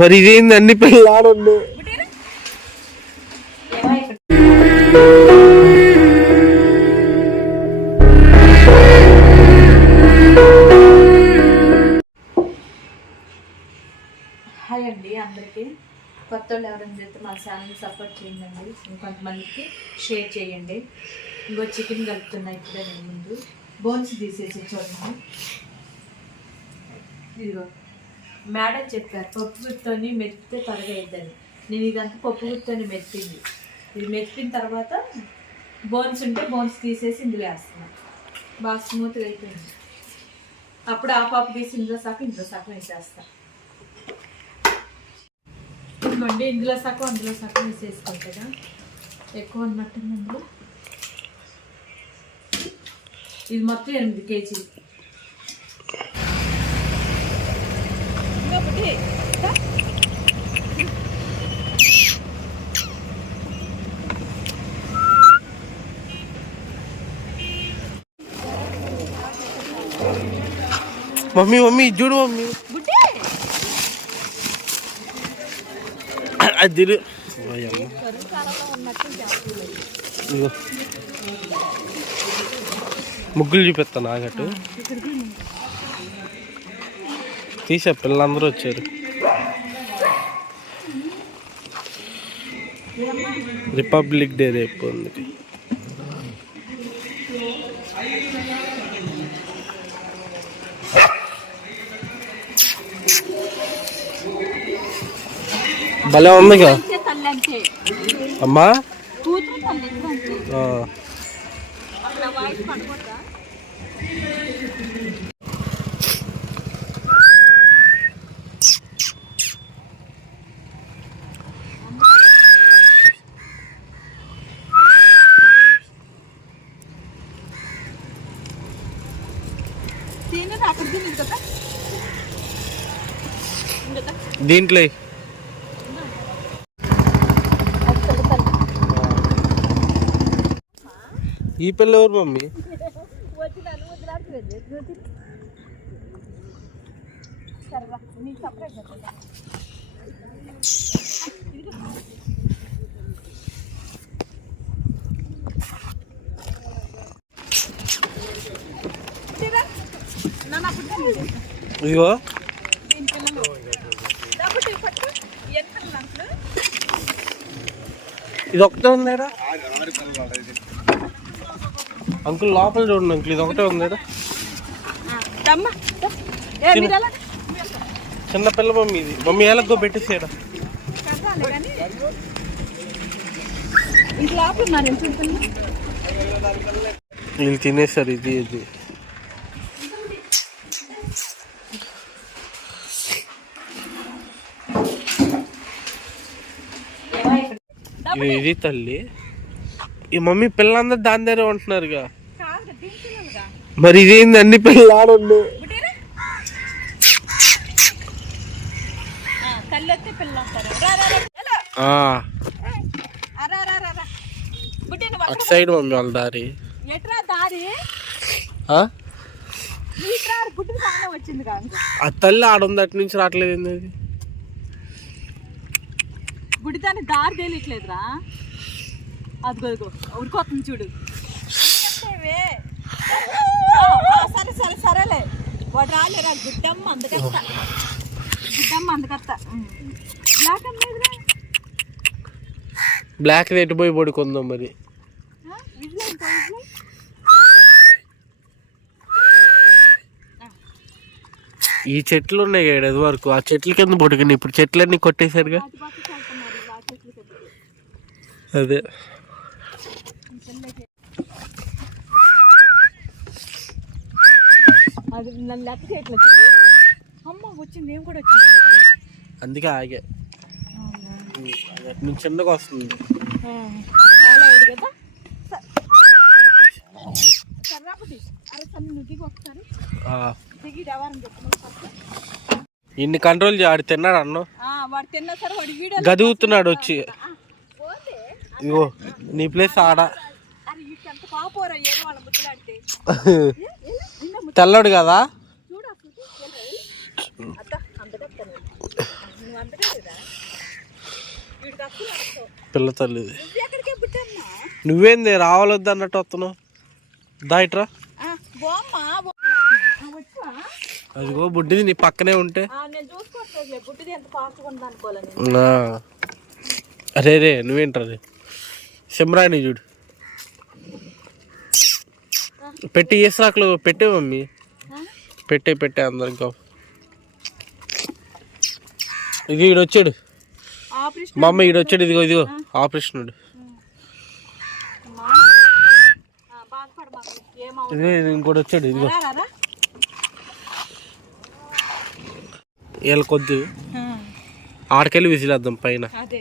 మరి ఇదేంది అన్ని పిల్లలు హాయ్ అండి అందరికీ. కొత్త వాళ్ళు ఎవరైనా చేస్తే మా ఛానల్ సపోర్ట్ చేయండి. ఇంకొంతమందికి షేర్ చేయండి. ఇంకో చికెన్ కలుపుతున్నా ఇప్పుడే నేను ముందు. బోన్స్ తీసేసి చూడండి ఇదిగో. మేడం చెప్పారు పప్పు గుత్తోని మెత్తితే త్వరగా అయిద్దని నేను ఇదంతా పప్పు గుత్తోని మెత్తింది. ఇది మెత్తిన తర్వాత బోన్స్ ఉంటే బోన్స్ తీసేసి ఇందులో వేస్తున్నా బాగా స్మూత్గా అయిపోయింది. అప్పుడు ఆ పప్పు తీసి ఇందులో సగం ఇందులో సగం వేసేస్తాను ఇదిగోండి ఇందులో సగం అందులో సగం వేసేసుకుంటుందా ఎక్కువ ఉన్నట్టుంది అందులో. ఇది మొత్తం ఎనిమిది కేజీలు. మమ్మీ మమ్మీ చూడు మమ్మీ. అది. ముగ్గులు చూపిస్తాను ఆగట్టు తీసా పిల్లలందరూ వచ్చారు. రిపబ్లిక్ డే రేపు ఉంది భలే ఉందిగా. అమ్మా. దీంట్లో ఈ పిల్ల ఎవరు మమ్మీ? సరే నీకు సపరేట్ చెప్తా నన్ను అప్పుడు అంకులు ఇది ఒకటే ఉందేడా అంకుల్ లోపల చూడండి అంకుల్ ఇది ఒకటే ఉందేడా ఎలా చిన్న పిల్ల మమ్మీ ఇది. మమ్మీ ఎంత పిల్లలు వీళ్ళు తినేసారు ఇది ఇది. ఇది ఇది తల్లి. ఈ మమ్మీ పిల్లలందరూ దాని దగ్గర ఉంటున్నారుగా. పిల్లలుగా. మరి ఇదేంది అన్ని పిల్లలు అటు సైడ్ మమ్మీ వాళ్ళ దారి. ఆ? తల్లి ఆడుంది అటు నుంచి రావట్లేదు ఏంది దాని దారి తెలియట్లేదురా అదిగో అదిగో చూడు. సరే సరే సరేలే. వాడు రాలేరా? గుడ్డమ్మ అందుకత్త. గుడ్డమ్మ అందుకత్త. బ్లాక్ అమ్మేదిరా బ్లాక్ ఎటు పోయి పడుకుందాం మరి. ఈ చెట్లు ఉన్నాయి కదా వరకు ఆ చెట్ల కింద పడుకుని ఇప్పుడు చెట్లన్నీ కొట్టేశారుగా అటు పక్కకి వెళ్తున్నారు ఇలా చెట్లు కిందకి. అదే. అది నన్ను లెక్క చేయట్లేదు. చూడు. అమ్మ వచ్చింది ఏం కూడా వచ్చింది. అందుకే ఆగే. నుంచి చిన్నగా వస్తుంది. చాలా కదా. అరే సన్ని ఒకసారి. దిగి ఇన్ని కంట్రోల్ ఆడు తిన్నాడు అన్నం. ఆ, వాడు తిన్నా సరే వాడి వీడియో గదుగుతున్నాడు వచ్చి. ఇగో నీ ప్లేస్ ఆడ. తెల్లడు కదా? పిల్ల తల్లిది. నువ్వేంది రావాలొద్దు అన్నట్టు వస్తున్నావు? దాయిట్రా అదిగో బుడ్డిది నీ పక్కనే ఉంటే. అరే రే నువ్వేంట్రా సిమ్రాని చూడు. పెట్టి ఏసరాకులు పెట్టే మమ్మీ? పెట్టే పెట్టే అందరికి ఇది ఈడు వచ్చాడు. మా అమ్మ ఈడు వచ్చాడు ఇదిగో ఇదిగో ఆపరేషన్ ఇదిగో ఇది ఇంకోటి వచ్చాడు ఇదిగో. వీళ్ళ కొద్ది ఆడకెళ్ళి విసిలేద్దాం పైన. అదే.